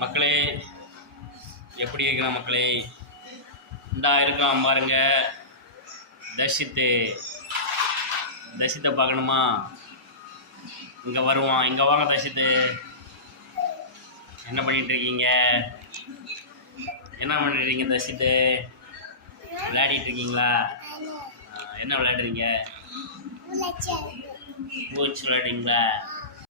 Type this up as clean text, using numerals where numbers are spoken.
மக்களே, எப்படி இருக்கிற மக்களே? இந்தா இருக்கான் பாருங்க, தர்ஷித்தை பார்க்கணுமா? இங்கே வருவான். இங்கே வாங்க தர்ஷித்து. என்ன பண்ணிகிட்ருக்கீங்க? என்ன பண்ணிட்டுருக்கீங்க தர்ஷித்து? விளையாடிட்டு இருக்கீங்களா? என்ன விளையாடுறீங்க? பூச்சி விளையாடுறீங்களா?